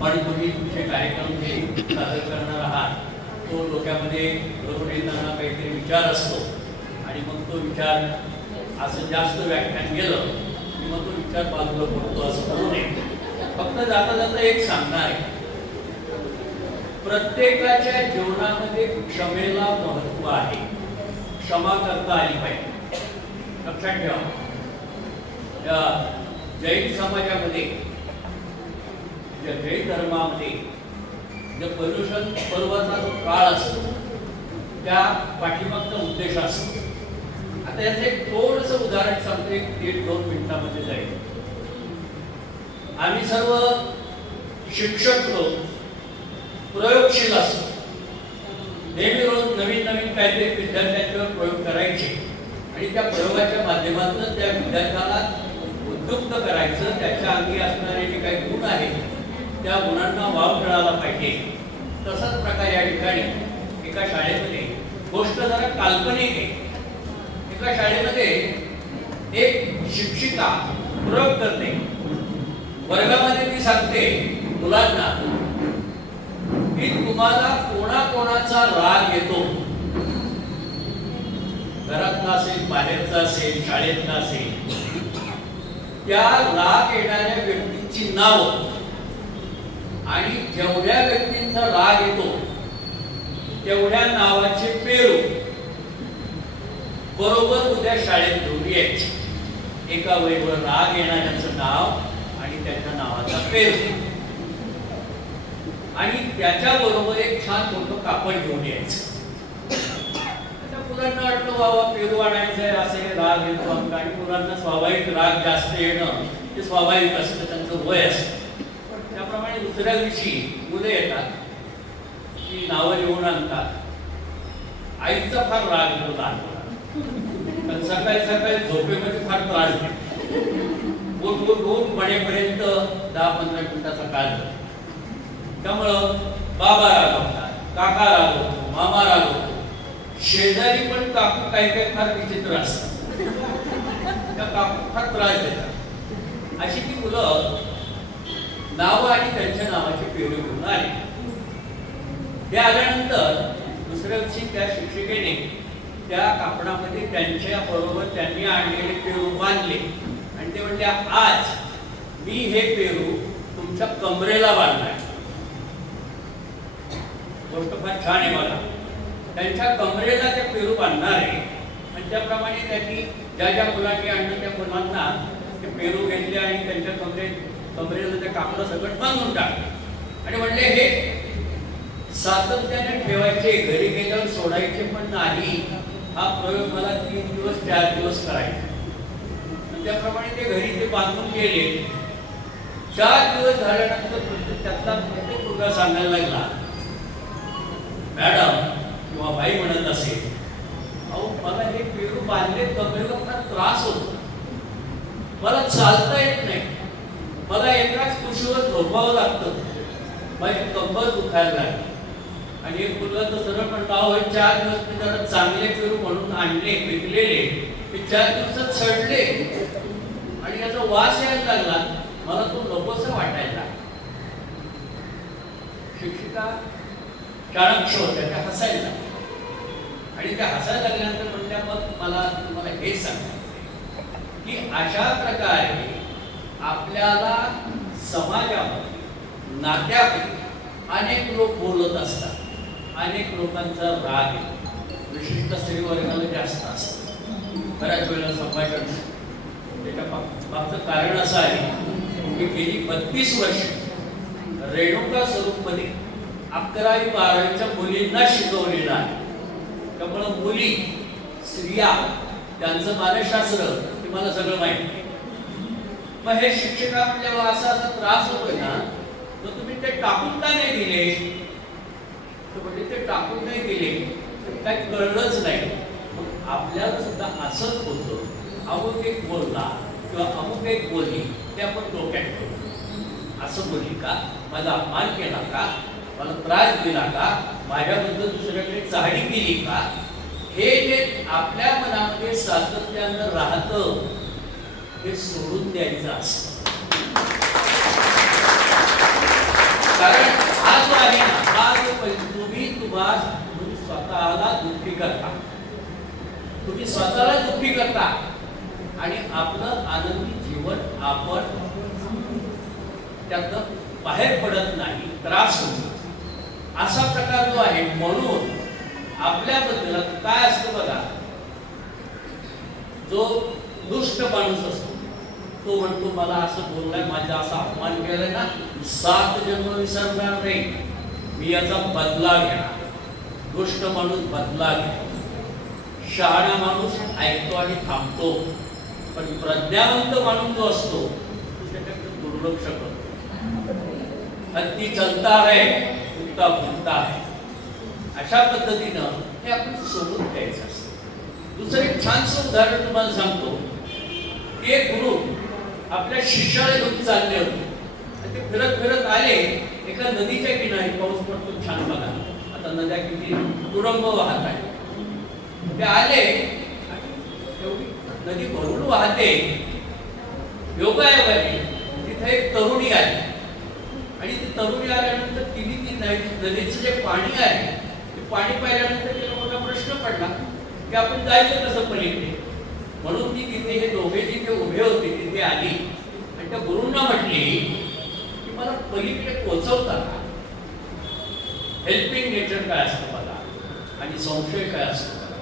पण तुम्ही तुमचे कार्यक्रम जे सादर करणार आहात तो डोक्यामध्ये बरोबर येताना काहीतरी विचार असतो आणि मग तो विचार असं जास्त व्याख्यान गेलं की मग तो विचार बाजूला पडतो असं करू नये. फक्त जाता जाता एक सांगणार आहे, प्रत्येकाच्या जीवनामध्ये क्षमेला महत्व आहे. क्षमा करता आली पाहिजे. लक्षात ठेवा, या जैन समाजामध्ये, जैन धर्मामध्ये जे पर्युषण पर्वाचा जो काळ असतो त्या पाठीमागचा उद्देश असतो. आता याचं एक थोडंसं उदाहरण सांगतो, एक 1-2 मिनिटांमध्ये जाईल. आम्ही सर्व शिक्षक लोक प्रयोगशील असतो. नेहमी रोज नवीन नवीन काहीतरी विद्यार्थ्यांच्यावर प्रयोग करायचे आणि त्या प्रयोगाच्या माध्यमातून त्या विद्यार्थ्याला उद्युक्त करायचं. त्याच्या अंगी असणारे जे काही गुण आहेत त्या गुणांना वाव मिळाला पाहिजे. तसाच प्रकार या ठिकाणी एका शाळेमध्ये, गोष्ट जरा काल्पनिक आहे. एका शाळेमध्ये एक शिक्षिका प्रयोग करते. वर्गामध्ये ती सांगते मुलांना की तुम्हाला कोणाकोणाचा राग येतो, घरातला असेल, बाहेरचा असेल, शाळेतला असेल, त्या राग येणाऱ्या व्यक्तींची नावं आणि जेवढ्या व्यक्तींचा राग येतो तेवढ्या नावाचे पेरू बरोबर उद्या शाळेत घेऊन यायचे. एका वहीवर राग येणाऱ्याचं नाव आणि त्याच्या नावाचा पेरू आणि त्याच्याबरोबर एक छान मोठं कापड घेऊन यायचं. मुलांना वाटतं बाबा पेरू आणायचं आहे, असे राग येतो आणि मुलांना स्वाभाविक राग जास्त येणं ते स्वाभाविक असतं, त्यांचं वय असतं. त्याप्रमाणे दुसऱ्या दिवशी मुले येतात की नावं लिहून आणतात. आईचा फार राग येतो लहान मुलांना, पण सकाळी सकाळी झोपेमध्ये फार त्रास देतो. उठ म्हणेपर्यंत 10-15 मिनिटाचा काळ जातो. त्यामुळं बाबा रागवतात, काका रागवतो, मामा रागवतो, शेजारी पण काकू काही काही फार विचित्र असतात, त्या काकू फार त्रास देतात. अशी ती मुलं नावं आणि त्यांच्या नावाचे पेरू घेऊन आली. ते आल्यानंतर दुसऱ्या दिवशी त्या शिक्षिकेने त्या कापडामध्ये त्यांच्या बरोबर त्यांनी आणलेले पेरू बांधले आणि ते म्हणले, आज मी हे पेरू तुमच्या कमरेला बांधणार. गोष्ट फार छान आहे. मला त्यांच्या कमरेला ते पेरू बांधणार आहे आणि त्याप्रमाणे त्यांनी ज्या ज्या मुलांनी आणलं त्या मुलांना ते पेरू घेतले आणि त्यांच्या कमरेला त्या कापडं सगळं बांधून टाकलं आणि म्हणले, हे सातत्याने ठेवायचे, घरी गेल्यावर सोडायचे पण नाही. हा प्रयोग मला 3 दिवस 4 दिवस करायचा. त्याप्रमाणे ते घरी ते बांधून गेले. 4 दिवस झाल्यानंतर त्यातला प्रत्येक मुलगा सांगायला लागला, मॅडम किंवा बाई म्हणत असेल, अहो मला हे पेरू बांधले कमरेला फार त्रास होतो, मला चालता येत नाही, मला एकाच कुशीवर झोपावं लागतं, माझी कंबर दुखायला लागली. आणि एक मुलगा तर सरळ म्हणतो, अहो 4 दिवस मी जरा चांगले पेरू म्हणून आणले, विकलेले, ते 4 दिवसात सडले आणि याचा वास यायला लागला, मला तो नकोसं वाटायला लागला. शिक्षिका चाणक्य होत्या, त्या हसायला लागल्या आणि त्या हसायला लागल्यानंतर म्हणल्या, मग मला तुम्हाला हे सांगायचं की अशा प्रकारे आपल्याला समाजामध्ये, नात्यामध्ये अनेक लोक बोलत असतात, अनेक लोकांचा राग येतो, विशिष्ट स्त्री वर्गाला जास्त असतं. बऱ्याच वेळेला संभाषण. त्याच्या मागचं कारण असं आहे की गेली 32 वर्ष रेणुका स्वरूपमध्ये 11वी 12वीच्या मुलींना शिकवलेलं आहे. त्यामुळं मुली, स्त्रिया, त्यांचं मानसशास्त्र ते मला सगळं माहिती आहे. मग हे शिक्षका आपल्याला असा त्रास होतोय ना, तर तुम्ही ते टाकून का नाही दिले? म्हणजे ते टाकून नाही दिले तर काही कळलंच नाही. मग आपल्याला सुद्धा असंच होतं, अमुक एक बोलला किंवा अमुक एक बोलली ते आपण डोक्यात ठेवतो. असं बोलली का, माझा अपमान केला का, मला त्रास दिला का, माझ्याबद्दल दुसऱ्याकडे चाहडी केली का, हे जे आपल्या मनामध्ये सातत्यानं राहतं हे सोडून द्यायचं असतं. कारण हा जो आहे ना, हा जो तुम्ही स्वतःला दुःखी करता, तुम्ही स्वतःला दुःखी करता आणि आपलं आनंदी जीवन आपण त्यातनं बाहेर पडत नाही, त्रास होतो असा प्रकार जो आहे. म्हणून आपल्याबद्दल काय असतं बघा, जो दुष्ट माणूस असतो तो म्हणतो मला असं बोललाय, माझा असा अपमान केलाय ना, 7 जन्म विसरणार नाही, मी याचा बदला घेणार. दुष्ट माणूस बदला घेतो, शहाणा माणूस ऐकतो आणि थांबतो, पण प्रज्ञावंत माणूस जो असतो त्याच्याकडे दुर्लक्ष करतो. हत्ती चलता है कुत्ता भुंकता है, अशा पद्धतीनं हे आपण सोडून द्यायचं असतं. दुसरं एक छानसं उदाहरण तुम्हाला सांगतो. एक गुरु आपल्या शिष्याला घेऊन चालले होते आणि ते फिरत फिरत आले एका नदीच्या किनारी. पाऊस पडतो छान बघा, आता नद्या किती तुरंब वाहत आहे. ते आले आणि एवढी नदी भरून वाहते, योगायोगाने तिथे एक तरुणी आली आणि ती तरुणी आल्यानंतर तिने ती नदीचं जे पाणी आहे ते पाणी पाहिल्यानंतर तिला मोठा प्रश्न पडला की आपण जायचं कसं पलीकडे. म्हणून ती तिथे हे दोघे जिथे उभे होते तिथे आली आणि त्या गुरूंना म्हटली की मला पलीकडे पोहोचवता का. हेल्पिंग नेचर काय असतं बघा आणि संशय काय असतो बघा.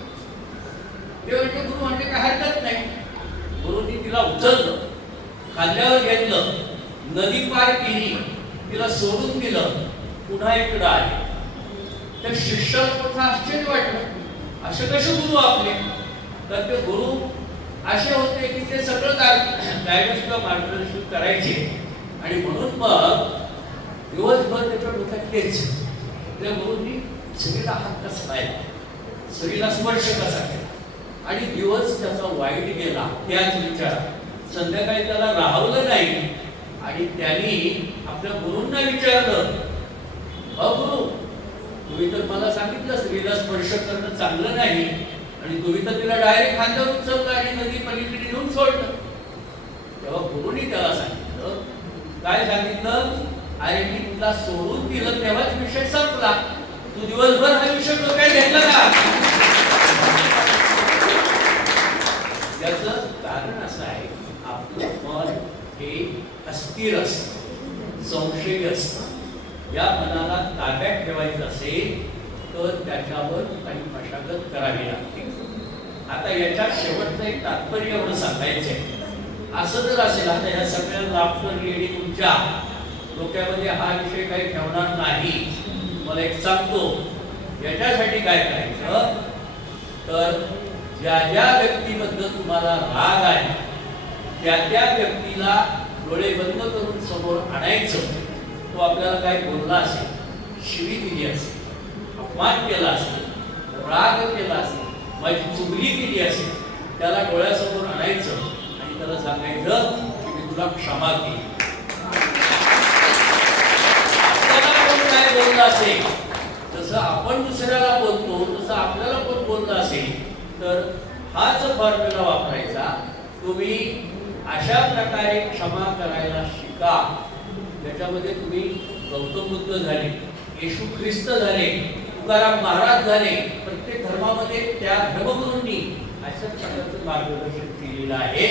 ते म्हणजे गुरु म्हणजे काय हरकत नाही. गुरुनी तिला उचललं, खांद्यावर घेतलं, नदी पार केली, तिला सोडून दिलं, पुन्हा इकडं आले. त्या शिष्याला मोठं आश्चर्य वाटलं, असे कसे गुरु आपले. तर ते गुरु असे होते की ते सगळं गायडन्स किंवा मार्गदर्शन करायचे आणि म्हणून मग दिवसभर त्याच्या डोक्यात तेच. त्या गुरूंनी स्त्रीला हात कसा लायला, स्त्रीला स्पर्श कसा केला आणि दिवस त्याचा वाईट गेला त्याच विचारात. संध्याकाळी त्याला राहवलं नाही आणि त्यांनी आपल्या गुरूंना विचारलं, गुरु तुम्ही तर मला सांगितलं स्त्रीला स्पर्श करणं चांगलं नाही आणि तुम्ही तर तिला डायरेक्ट खांद्यावर उचललं आणि नदी पलीकडे नेऊन सोडलं. तेव्हा गुरुनी त्याला सांगितलं, काय सांगितलं, अरे मी तुला सोडून दिलं तेव्हाच विषय संपला, तू दिवसभर हा विषय डोक्यात घेतला का. याचं कारण असं आहे, आपलं मन हे अस्थिर असतं, संशयी असतं. या मनाला ताब्यात ठेवायचं असेल तर त्याच्यावर काही मशागत करावी लागते. आता याच्यात शेवटचं एक तात्पर्य एवढं सांगायचं आहे. असं जर असेल, आता या सगळ्या लाफ्टर लेडी तुमच्या डोक्यामध्ये हा विषय काही ठेवणार नाही. मला एक सांगतो, याच्यासाठी काय करायचं तर ज्या ज्या व्यक्तीबद्दल तुम्हाला राग आहे त्या त्या व्यक्तीला डोळे बंद करून समोर आणायचं. तो आपल्याला काय बोलला असेल, शिवी दिली असेल, अपमान केला असेल, राग केला असेल, माझी चुगली केली असेल, त्याला डोळ्यासमोर आणायचं आणि त्याला सांगायचं की मी तुला क्षमा केली. आपल्याला कोण काय बोललं असेल, जसं आपण दुसऱ्याला बोलतो तसं आपल्याला कोण बोललं असेल तर हाच फॉर्म्युला वापरायचा. तुम्ही अशा प्रकारे क्षमा करायला शिका. त्याच्यामध्ये तुम्ही गौतम बुद्ध झाले, येशू ख्रिस्त झाले, तुकाराम महाराज झाले, प्रत्येक धर्मामध्ये त्या धर्मगुरूंनी अशाच प्रकारचं मार्गदर्शन केलेलं आहे.